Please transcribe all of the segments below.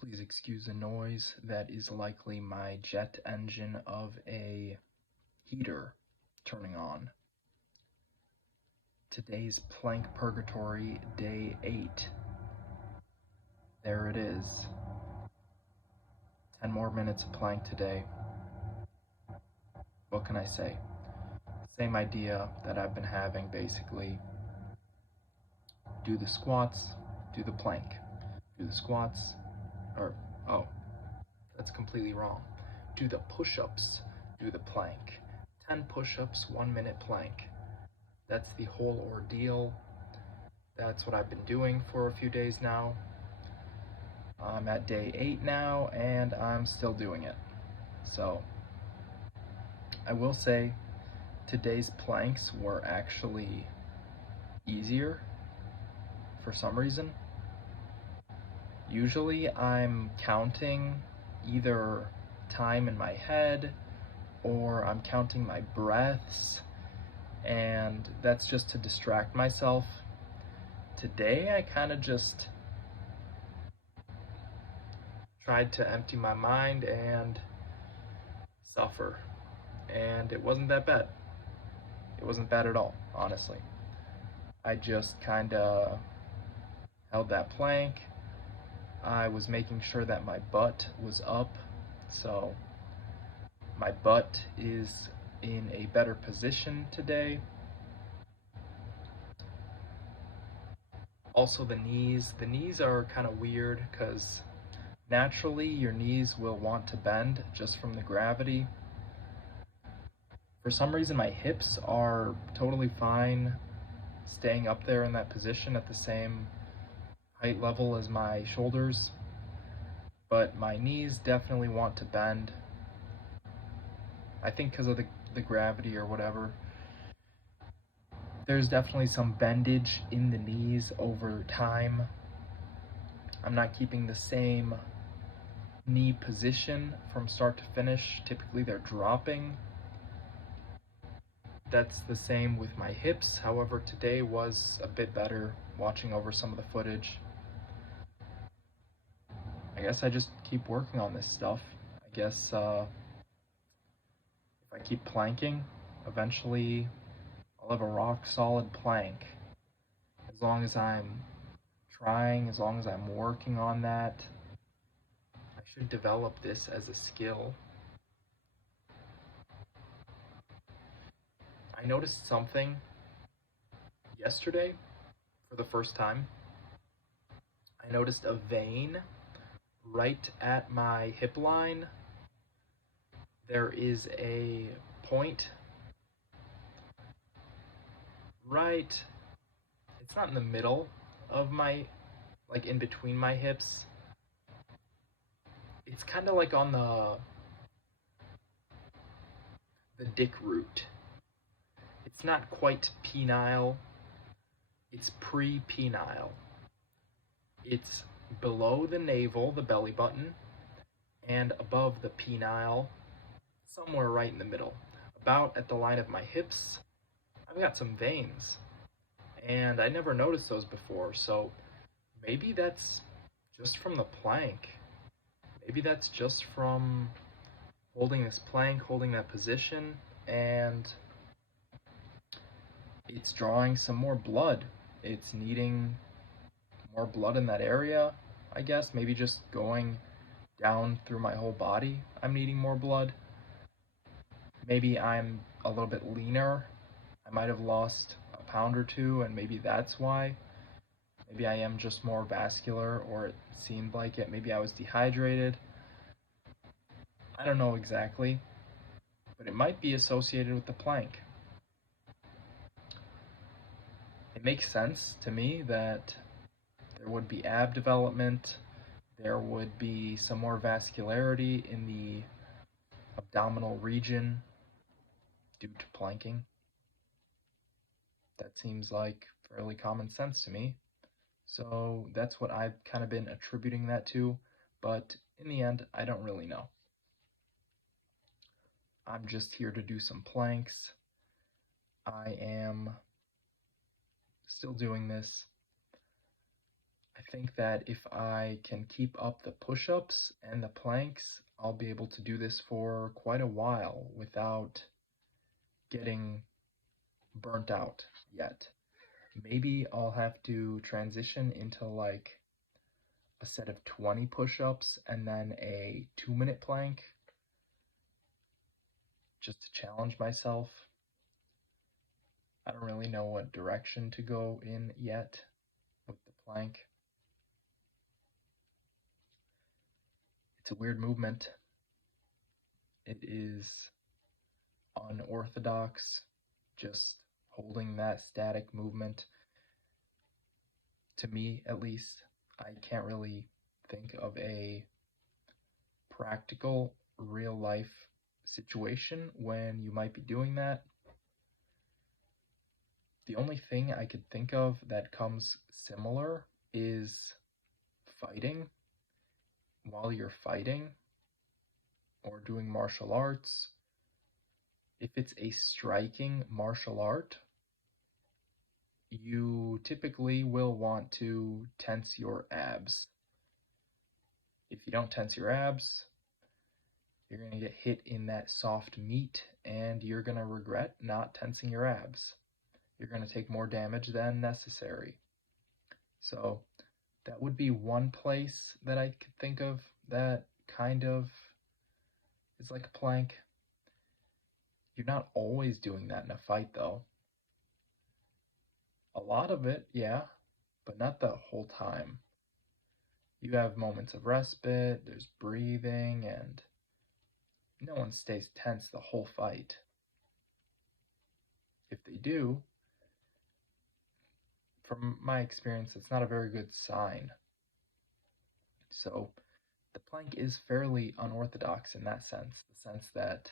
Please excuse the noise. That is likely my jet engine of a heater turning on. Today's plank purgatory, day 8. There it is. 10 more minutes of plank today. What can I say? Same idea that I've been having, basically. Do the squats, do the plank. Do the squats, oh, that's completely wrong. Do the push-ups, do the plank. 10 push-ups, 1 minute plank. That's the whole ordeal. That's what I've been doing for a few days now. I'm at day 8 now, and I'm still doing it. So, I will say, today's planks were actually easier for some reason. Usually I'm counting either time in my head or I'm counting my breaths, and that's just to distract myself. Today I kind of just tried to empty my mind and suffer, and it wasn't that bad. It wasn't bad at all, honestly. I just kind of held that plank. I was making sure that my butt was up, so my butt is in a better position today. Also the knees are kind of weird because naturally your knees will want to bend just from the gravity. For some reason my hips are totally fine staying up there in that position at the same height level as my shoulders, but my knees definitely want to bend. I think because of the gravity or whatever. There's definitely some bendage in the knees over time. I'm not keeping the same knee position from start to finish. Typically they're dropping. That's the same with my hips. However, today was a bit better watching over some of the footage. I guess I just keep working on this stuff. I guess if I keep planking, eventually I'll have a rock solid plank. As long as I'm trying, as long as I'm working on that, I should develop this as a skill. I noticed something yesterday for the first time. I noticed a vein right at my hip line. There is a point right, it's not in the middle of my, like in between my hips. It's kind of like on the dick root. It's not quite penile. It's pre-penile. It's below the navel, the belly button, and above the penile, somewhere right in the middle. About at the line of my hips, I've got some veins, and I never noticed those before, so maybe that's just from the plank. Maybe that's just from holding this plank, holding that position, and it's drawing some more blood. It's needing more blood in that area, I guess. Maybe just going down through my whole body, I'm needing more blood. Maybe I'm a little bit leaner. I might have lost a pound or two, and maybe that's why. Maybe I am just more vascular, or it seemed like it. Maybe I was dehydrated. I don't know exactly, but it might be associated with the plank. It makes sense to me that there would be ab development, there would be some more vascularity in the abdominal region due to planking. That seems like fairly common sense to me. So that's what I've kind of been attributing that to, but in the end, I don't really know. I'm just here to do some planks. I am still doing this. I think that if I can keep up the push-ups and the planks, I'll be able to do this for quite a while without getting burnt out yet. Maybe I'll have to transition into like a set of 20 push-ups and then a 2-minute plank just to challenge myself. I don't really know what direction to go in yet with the plank. It's a weird movement. It is unorthodox, just holding that static movement. To me, at least, I can't really think of a practical, real life situation when you might be doing that. The only thing I could think of that comes similar is fighting. While you're fighting or doing martial arts, if it's a striking martial art, you typically will want to tense your abs. If you don't tense your abs, you're going to get hit in that soft meat and you're going to regret not tensing your abs. You're going to take more damage than necessary. So that would be one place that I could think of that kind of is like a plank. You're not always doing that in a fight though. A lot of it, yeah, but not the whole time. You have moments of respite, there's breathing, and no one stays tense the whole fight. If they do, from my experience, it's not a very good sign. So the plank is fairly unorthodox in that sense, the sense that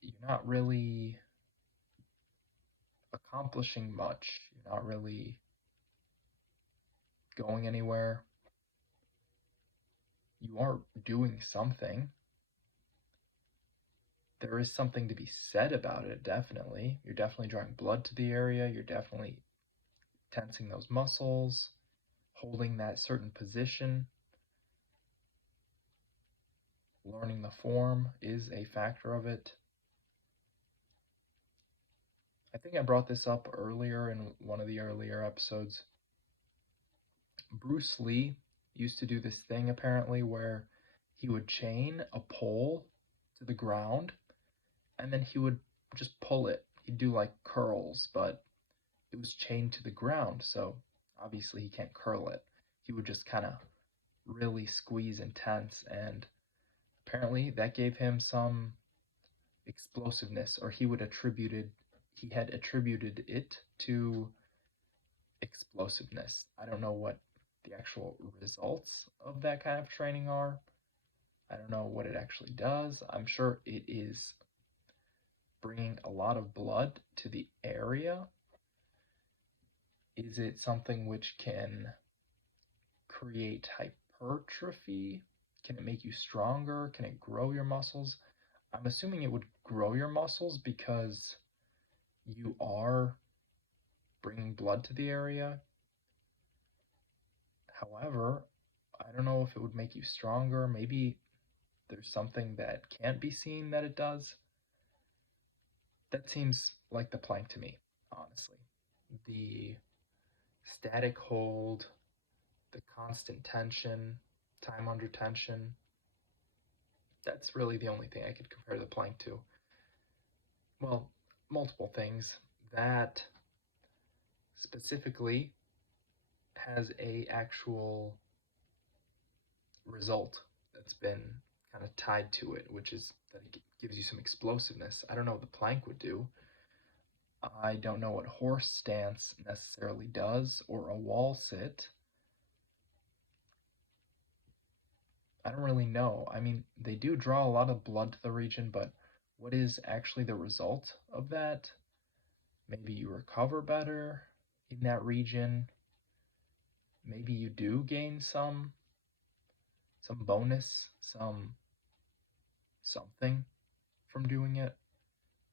you're not really accomplishing much. You're not really going anywhere. You are doing something. There is something to be said about it, definitely. You're definitely drawing blood to the area. You're definitely tensing those muscles, holding that certain position. Learning the form is a factor of it. I think I brought this up earlier in one of the earlier episodes. Bruce Lee used to do this thing apparently where he would chain a pole to the ground and then he would just pull it. He'd do like curls, but it was chained to the ground, so obviously he can't curl it. He would just kind of really squeeze and tense, and apparently that gave him some explosiveness, or he had attributed it to explosiveness. I don't know what the actual results of that kind of training are. I don't know what it actually does. I'm sure it is bringing a lot of blood to the area. Is it something which can create hypertrophy? Can it make you stronger? Can it grow your muscles? I'm assuming it would grow your muscles because you are bringing blood to the area. However, I don't know if it would make you stronger. Maybe there's something that can't be seen that it does. That seems like the plank to me, honestly. The static hold, the constant tension, time under tension. That's really the only thing I could compare the plank to. Well, multiple things. That specifically has a actual result that's been kind of tied to it, which is that it gives you some explosiveness. I don't know what the plank would do. I don't know what horse stance necessarily does, or a wall sit. I don't really know. I mean, they do draw a lot of blood to the region, but what is actually the result of that? Maybe you recover better in that region. Maybe you do gain some bonus, something from doing it.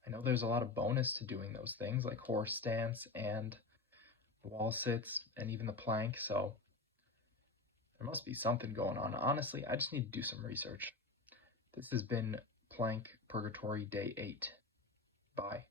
I know there's a lot of bonus to doing those things like horse stance and wall sits, and even the plank, so there must be something going on. Honestly, I just need to do some research. This has been Plank Purgatory Day 8. Bye.